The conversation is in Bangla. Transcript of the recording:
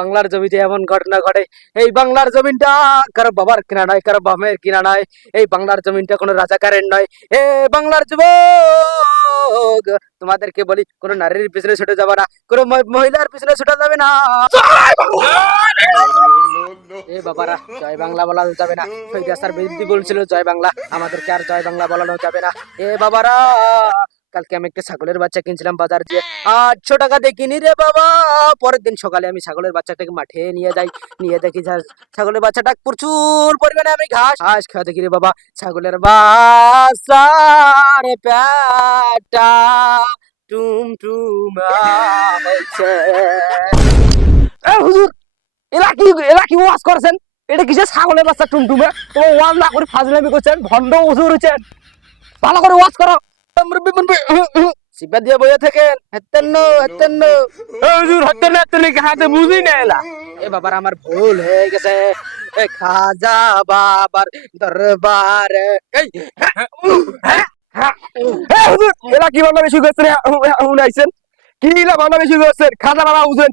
বাংলার জমিতে এমন ঘটনা ঘটে। এই বাংলার জমিনটা কারও বাবার কিনা নয় কারও বামের কিনা নয় এই বাংলার জমিনটা কোনো রাজাকারের নয়। এ বাংলার যুবক, তোমাদেরকে বলি, কোনো নারীর পিছনে ছুটে যাবে না, কোনো মহিলার পিছনে ছুটে যাবে না। এ বাবারা, জয় বাংলা বলা যাবে না। সৈদাসার বিরুদ্ধে বলছিল, জয় বাংলা। আমাদেরকে আর জয় বাংলা বলানো যাবে না। এ বাবারা কালকে আমি একটা ছাগলের বাচ্চা কিনছিলাম বাজার দিয়ে আটশো টাকা দিয়ে কিনি রে বাবা। পরের দিন সকালে আমি ছাগলের বাচ্চাটাকে মাঠে নিয়ে যাই, নিয়ে দেখি ছাগলের বাচ্চাটা প্রচুর পরিমাণে আমি ঘাস ঘাস খাওয়া দেখি রে বাবা। ছাগলের প্যাটা টুম টুম হুজুর, এরা কি এরা কি ওয়াজ করছেন? এটা কিসের ছাগলের বাচ্চা টুমটুমে তো ওয়াজ না করে ফাজলামি করছেন, ভণ্ড হুজুর হচ্ছেন ভালো করে ওয়াজ করো। এ আমার ভুল হয়ে গেছে। খাজা বাবার দরবার। কি বাংলা বেশি করছেন কি লা বাংলা বেশি করছেন খাজা বাবা বুঝেন